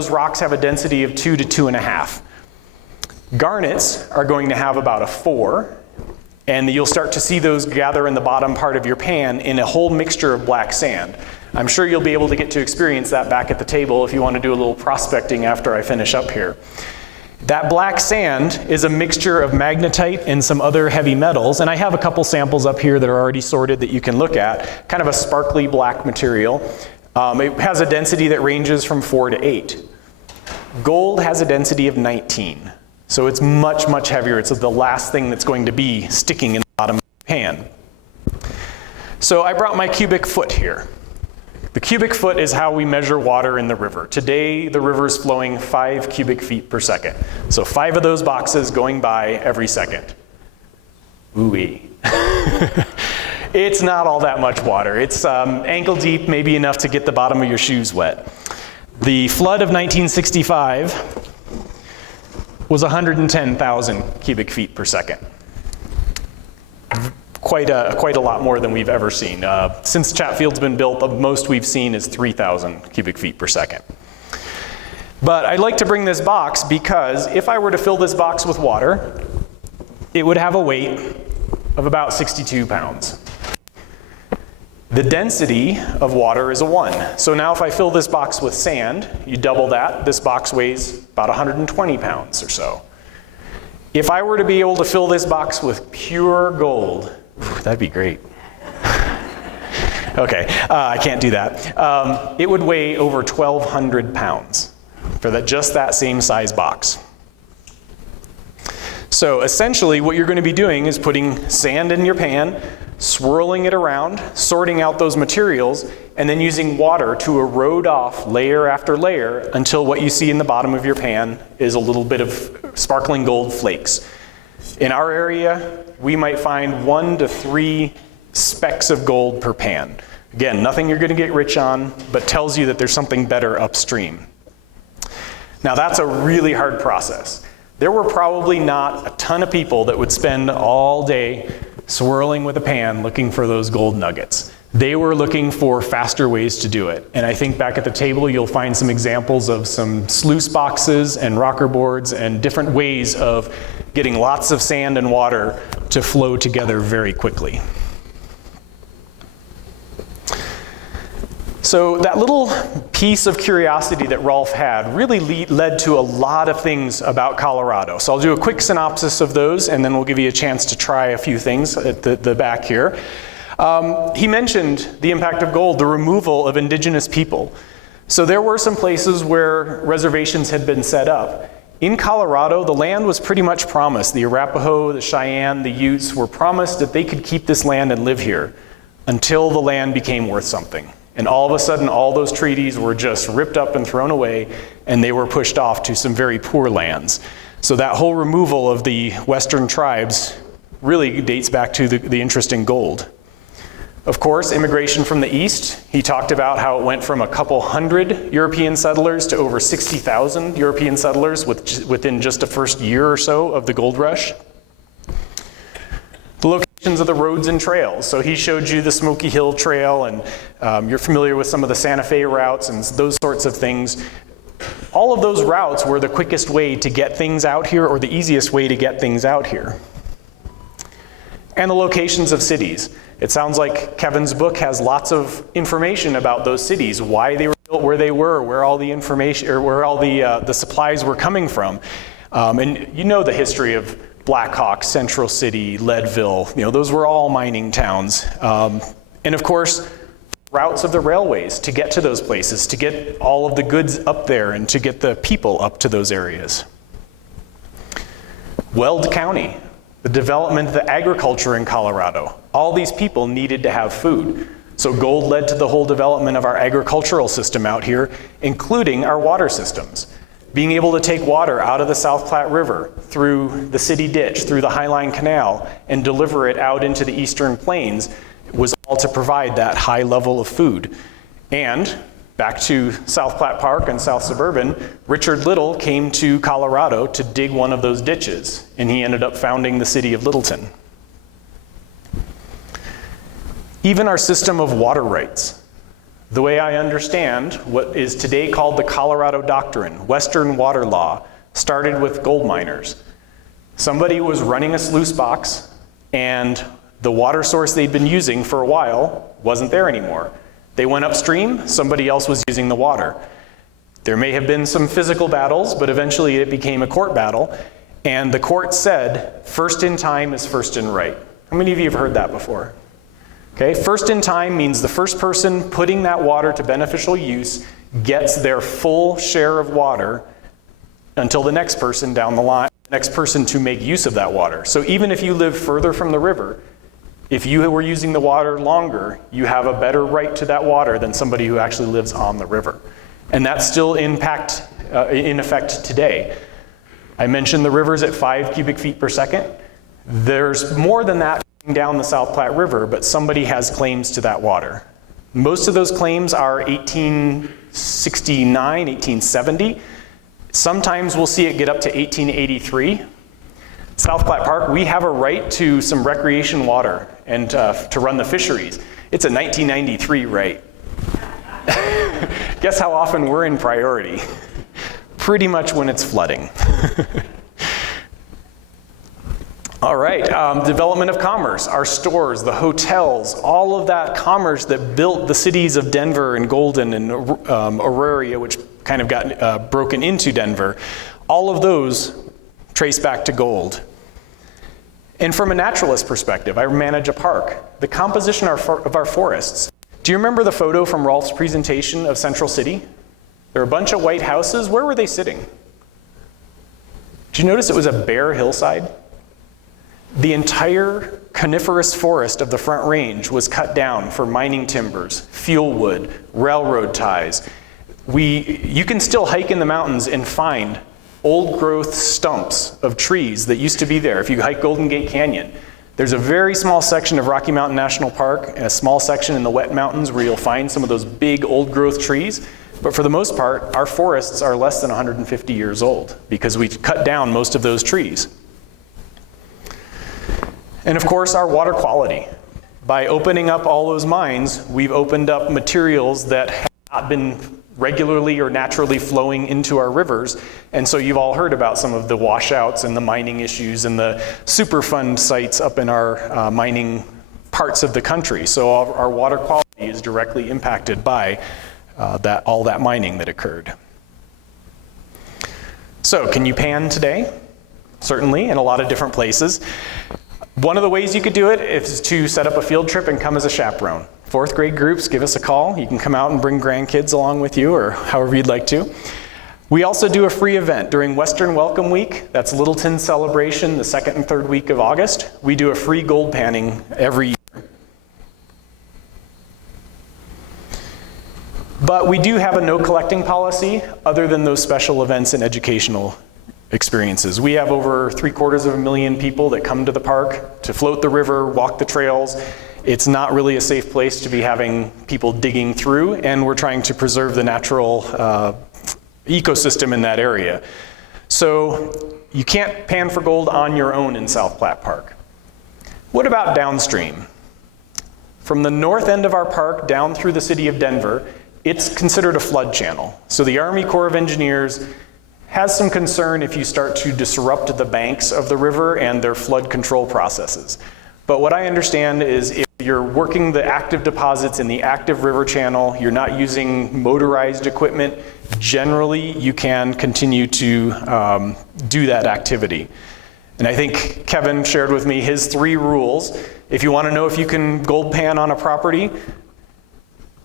rocks have a density of 2 to 2.5. Garnets are going to have about a 4. And you'll start to see those gather in the bottom part of your pan in a whole mixture of black sand. I'm sure you'll be able to get to experience that back at the table if you want to do a little prospecting after I finish up here. That black sand is a mixture of magnetite and some other heavy metals, and I have a couple samples up here that are already sorted that you can look at, kind of a sparkly black material. It has a density that ranges from 4 to 8. Gold has a density of 19, so it's much, much heavier. It's the last thing that's going to be sticking in the bottom of the pan. So I brought my cubic foot here. The cubic foot is how we measure water in the river. Today, the river is flowing 5 cubic feet per second. So 5 of those boxes going by every second. Ooh-wee. It's not all that much water. It's ankle deep, maybe enough to get the bottom of your shoes wet. The flood of 1965 was 110,000 cubic feet per second. Quite a lot more than we've ever seen. Since Chatfield's been built, the most we've seen is 3,000 cubic feet per second. But I'd like to bring this box because if I were to fill this box with water, it would have a weight of about 62 pounds. The density of water is a 1. So now if I fill this box with sand, you double that, this box weighs about 120 pounds or so. If I were to be able to fill this box with pure gold, that'd be great. Okay, I can't do that. It would weigh over 1,200 pounds for just that same size box. So essentially what you're going to be doing is putting sand in your pan, swirling it around, sorting out those materials, and then using water to erode off layer after layer until what you see in the bottom of your pan is a little bit of sparkling gold flakes. In our area, we might find 1 to 3 specks of gold per pan. Again, nothing you're going to get rich on, but tells you that there's something better upstream. Now that's a really hard process. There were probably not a ton of people that would spend all day swirling with a pan looking for those gold nuggets. They were looking for faster ways to do it. And I think back at the table you'll find some examples of some sluice boxes and rocker boards and different ways of getting lots of sand and water to flow together very quickly. So that little piece of curiosity that Rolf had really led to a lot of things about Colorado. So I'll do a quick synopsis of those and then we'll give you a chance to try a few things at the back here. He mentioned the impact of gold, the removal of indigenous people. So there were some places where reservations had been set up. In Colorado, the land was pretty much promised. The Arapaho, the Cheyenne, the Utes were promised that they could keep this land and live here until the land became worth something. And all of a sudden, all those treaties were just ripped up and thrown away, and they were pushed off to some very poor lands. So that whole removal of the Western tribes really dates back to the interest in gold. Of course, immigration from the east, he talked about how it went from a couple hundred European settlers to over 60,000 European settlers within just the first year or so of the gold rush. The locations of the roads and trails. So he showed you the Smoky Hill Trail, and you're familiar with some of the Santa Fe routes and those sorts of things. All of those routes were the quickest way to get things out here, or the easiest way to get things out here. And the locations of cities. It sounds like Kevin's book has lots of information about those cities, why they were built where they were, where all the information, or where all the supplies were coming from. And you know the history of Black Hawk, Central City, Leadville, those were all mining towns. And of course, routes of the railways to get to those places, to get all of the goods up there and to get the people up to those areas. Weld County, the development of the agriculture in Colorado. All these people needed to have food. So gold led to the whole development of our agricultural system out here, including our water systems. Being able to take water out of the South Platte River, through the city ditch, through the Highlands Canal, and deliver it out into the eastern plains was all to provide that high level of food. And back to South Platte Park and South Suburban, Richard Little came to Colorado to dig one of those ditches, and he ended up founding the city of Littleton. Even our system of water rights, the way I understand what is today called the Colorado Doctrine, Western water law, started with gold miners. Somebody was running a sluice box, and the water source they'd been using for a while wasn't there anymore. They went upstream, somebody else was using the water. There may have been some physical battles, but eventually it became a court battle, and the court said, first in time is first in right. How many of you have heard that before? Okay, first in time means the first person putting that water to beneficial use gets their full share of water until the next person down the line, next person to make use of that water. So even if you live further from the river, if you were using the water longer, you have a better right to that water than somebody who actually lives on the river. And that's still in effect today. I mentioned the river's at 5 cubic feet per second. There's more than that down the South Platte River, but somebody has claims to that water. Most of those claims are 1869, 1870. Sometimes we'll see it get up to 1883. South Platte Park, we have a right to some recreation water and to run the fisheries. It's a 1993 right. Guess how often we're in priority? Pretty much when it's flooding. All right, development of commerce, our stores, the hotels, all of that commerce that built the cities of Denver and Golden and Auraria, which kind of got broken into Denver, all of those trace back to gold. And from a naturalist perspective, I manage a park. The composition of our forests. Do you remember the photo from Rolf's presentation of Central City? There were a bunch of white houses. Where were they sitting? Did you notice it was a bare hillside? The entire coniferous forest of the Front Range was cut down for mining timbers, fuel wood, railroad ties. You can still hike in the mountains and find old growth stumps of trees that used to be there. If you hike Golden Gate Canyon, there's a very small section of Rocky Mountain National Park and a small section in the Wet Mountains where you'll find some of those big old growth trees. But for the most part, our forests are less than 150 years old because we cut down most of those trees. And of course, our water quality. By opening up all those mines, we've opened up materials that have not been regularly or naturally flowing into our rivers. And so you've all heard about some of the washouts and the mining issues and the Superfund sites up in our mining parts of the country. So our water quality is directly impacted by all that mining that occurred. So can you pan today? Certainly, in a lot of different places. One of the ways you could do it is to set up a field trip and come as a chaperone. 4th grade groups, give us a call. You can come out and bring grandkids along with you or however you'd like to. We also do a free event during Western Welcome Week. That's Littleton's celebration, the 2nd and 3rd week of August. We do a free gold panning every year. But we do have a no collecting policy other than those special events and educational experiences. We have over 750,000 people that come to the park to float the river, walk the trails. It's not really a safe place to be having people digging through, and we're trying to preserve the natural ecosystem in that area. So you can't pan for gold on your own in South Platte Park. What about downstream? From the north end of our park down through the city of Denver, it's considered a flood channel. So the Army Corps of Engineers has some concern if you start to disrupt the banks of the river and their flood control processes. But what I understand is if you're working the active deposits in the active river channel, you're not using motorized equipment, generally you can continue to do that activity. And I think Kevin shared with me his 3 rules. If you want to know if you can gold pan on a property,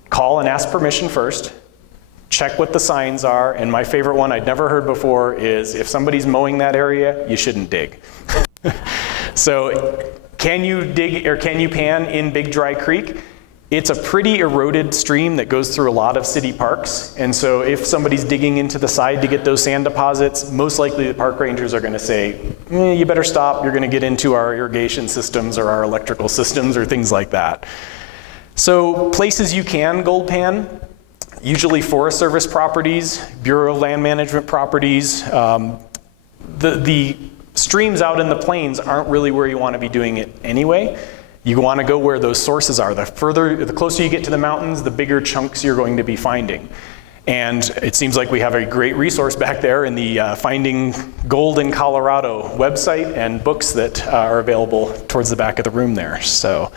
call and ask permission first. check what the signs are, and my favorite one I'd never heard before is if somebody's mowing that area, you shouldn't dig. So can you dig or can you pan in Big Dry Creek? It's a pretty eroded stream that goes through a lot of city parks, and so if somebody's digging into the side to get those sand deposits, most likely the park rangers are going to say, you better stop, you're going to get into our irrigation systems or our electrical systems or things like that. So places you can gold pan, usually Forest Service properties, Bureau of Land Management properties. The streams out in the plains aren't really where you want to be doing it anyway. You want to go where those sources are. The closer you get to the mountains, the bigger chunks you're going to be finding. And it seems like we have a great resource back there in the Finding Gold in Colorado website and books that are available towards the back of the room there. So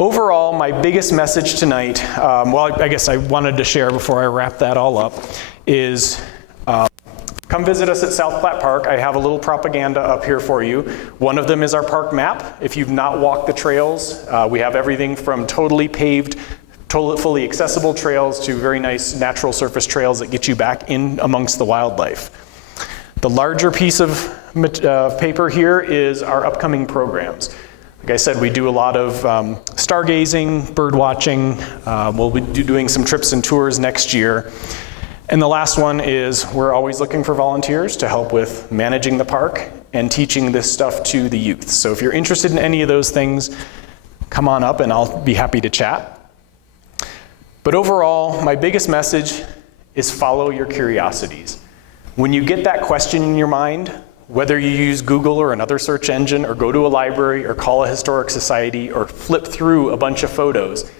overall, my biggest message tonight, I guess I wanted to share before I wrap that all up, is come visit us at South Platte Park. I have a little propaganda up here for you. One of them is our park map. If you've not walked the trails, we have everything from totally paved, fully accessible trails to very nice natural surface trails that get you back in amongst the wildlife. The larger piece of paper here is our upcoming programs. Like I said, we do a lot of stargazing, bird watching. We'll be doing some trips and tours next year. And the last one is we're always looking for volunteers to help with managing the park and teaching this stuff to the youth. So if you're interested in any of those things, come on up and I'll be happy to chat. But overall, my biggest message is follow your curiosities. When you get that question in your mind, whether you use Google or another search engine or go to a library or call a historic society or flip through a bunch of photos,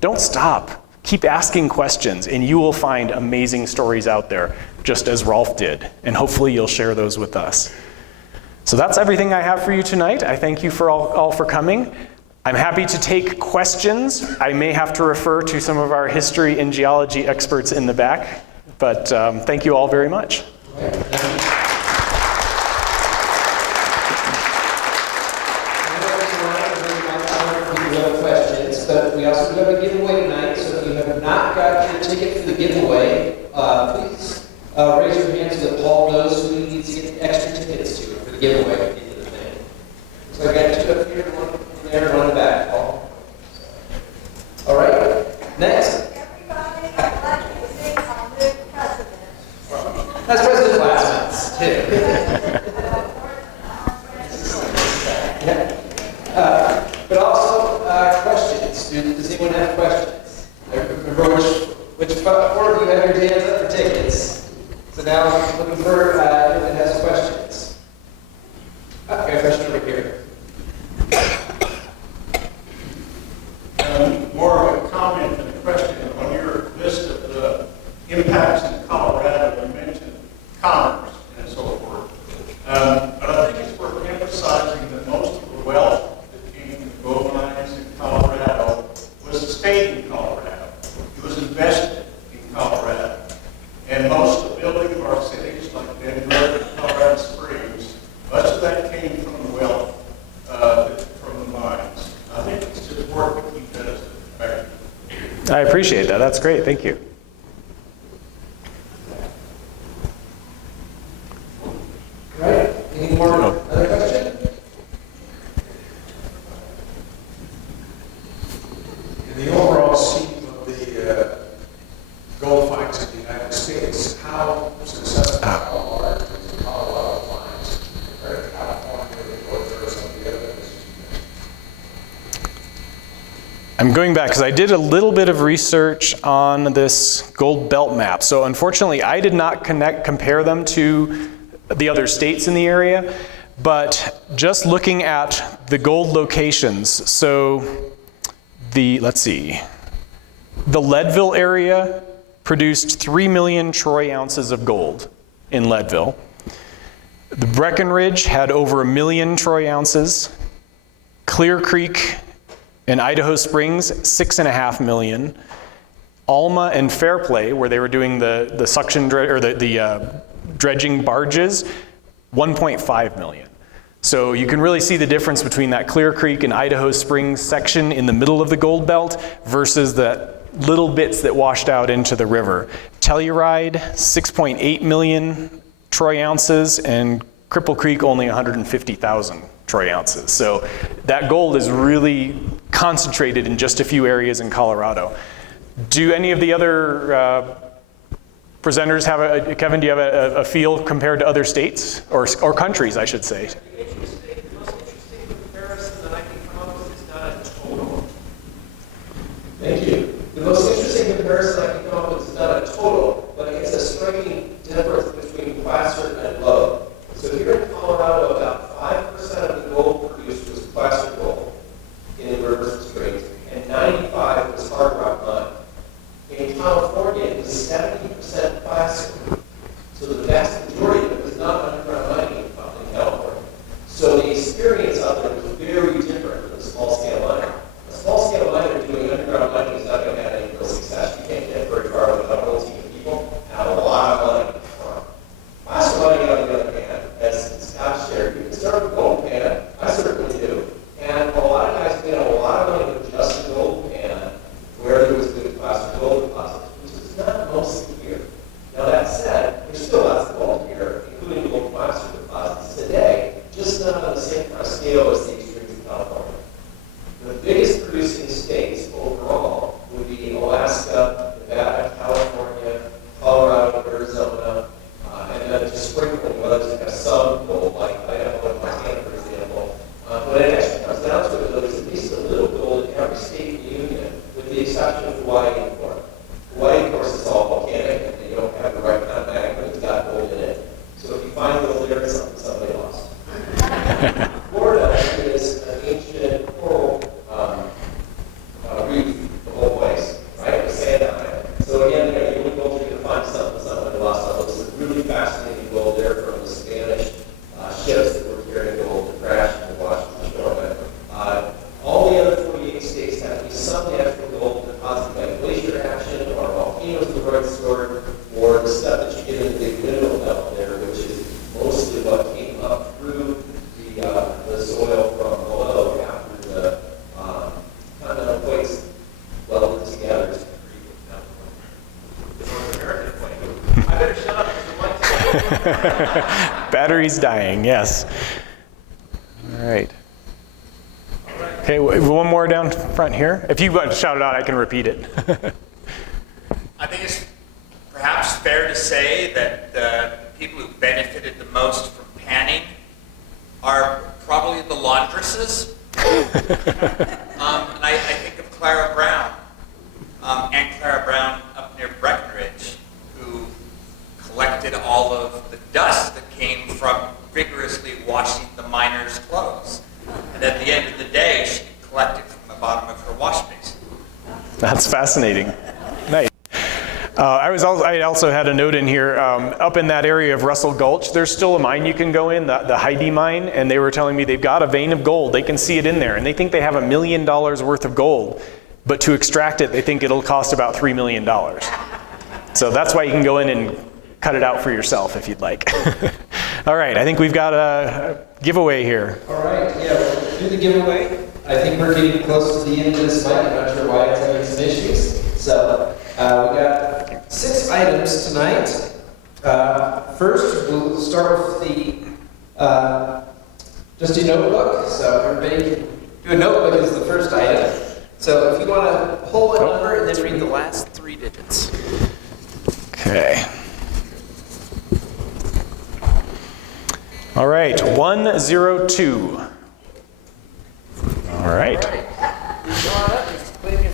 don't stop. Keep asking questions and you will find amazing stories out there, just as Rolf did. And hopefully you'll share those with us. So that's everything I have for you tonight. I thank you for all for coming. I'm happy to take questions. I may have to refer to some of our history and geology experts in the back, but thank you all very much. But we also do have a giveaway tonight, so if you have not got your ticket for the giveaway, please raise your hand so that Paul knows who he needs to get extra tickets to for the giveaway at the end of the thing. So I got two up here, one there, and one in the back, Paul. All right, next. Everybody, I'd like you to sing our new president. That's President Glassman's, too. But also, questions. Does anyone have questions? Remember which order do you have your hands up for tickets? So now I'm looking for anyone that has questions. Okay, a question over here. More of a comment than a question. On your list of the impacts in Colorado, you mentioned commerce and so forth. But I think it's worth emphasizing that most of the wealth gold mines in Colorado was stayed in Colorado. It was invested in Colorado. And most of the building of our cities, like Denver and Colorado Springs, much of that came from the wealth from the mines. I think it's just important to keep that as a fact. I appreciate that. That's great. Thank you. Right? Any more other questions? In the overall scheme of the gold finds in the United States, how successful are the Colorado finds compared to California or Georgia or some of the others? I'm going back because I did a little bit of research on this gold belt map. So unfortunately, I did not compare them to the other states in the area, but just looking at the gold locations. So let's see, the Leadville area produced 3 million troy ounces of gold in Leadville. The Breckenridge had over 1 million troy ounces. Clear Creek in Idaho Springs, 6.5 million. Alma and Fairplay, where they were doing the suction the dredging barges, 1.5 million. So you can really see the difference between that Clear Creek and Idaho Springs section in the middle of the gold belt versus that little bits that washed out into the river. Telluride, 6.8 million troy ounces, and Cripple Creek only 150,000 troy ounces. So that gold is really concentrated in just a few areas in Colorado. Do any of the other presenters have Kevin, do you have a feel compared to other states, or countries, I should say? The most interesting comparison that I can come up with is not a total. Thank you. The most interesting comparison I can come up with is not a total, but it's a striking difference between placer and lobe. So here in Colorado, about 5% of the gold produced was placer gold in the rivers and streams, and 95% was hard rock mine. In California, it was 70% placer. So the vast majority of it was not underground mining in California. So the experience out there was very different than the small-scale miner. A small-scale miner doing underground mining is not going to have any real success. You can't get very far without a whole team of people and a lot of money. Placer mining, on the other hand, as Scott shared, you can start with gold pan. I certainly do. And a lot of guys made a lot of money with just a gold pan where there was good placer gold deposits, which is not mostly here. Now that said, there's still lots of gold here, including gold placer deposits today, just not on the same kind of scale as the extremes of California. The biggest producing states overall would be Alaska, Nevada, California, Colorado, Arizona, and then just sprinkling others that have some gold, like Idaho and Montana, for example. But it actually comes down to it, though, there's at least a little gold in every state in the union, with the exception of Hawaii and Florida. Hawaii, of course, is all volcanic, and they don't have the right kind of magma, it's got gold in it. So if you find gold there, it's something somebody lost. Florida is an ancient coral reef, the whole place, right? With sand on it. So again, you only gold you're going to find something somebody lost. So it's really fascinating gold there from the Spanish ships that were carrying gold that crashed and washed ashore. All the other 48 states have at least some natural gold deposited by glacier action or volcanoes of the right sort, or the stuff that you get in the big mineral belt there, which is mostly what came up through the soil from below after the continental plates welded together. The North American plate. I better shut up because the mic's Battery's dying, yes. All right. Okay, one more down front here. If you want to shout it out, I can repeat it. I think it's perhaps fair to say that the people who benefited the most from panning are probably the laundresses. And I think of Clara Brown, Aunt Clara Brown up near Breckenridge, who collected all of the dust that came from vigorously washing the miners' clothes. And at the end of the day, she collected from the bottom of her wash basin. That's fascinating. Nice. I also had a note in here, up in that area of Russell Gulch, there's still a mine you can go in, the Heidi mine, and they were telling me they've got a vein of gold. They can see it in there, and they think they have $1 million worth of gold, but to extract it, they think it'll cost about $3 million. So that's why you can go in and cut it out for yourself if you'd like. All right, I think we've got a giveaway here. All right, yeah, we'll do the giveaway. I think we're getting close to the end of this mic. I'm not sure why it's having some issues. So we got 6 items tonight. First, we'll start with the just a notebook. So everybody can do a notebook as the first item. So if you want to pull a number and then read the last 3 digits. Okay. All right, 102. All right.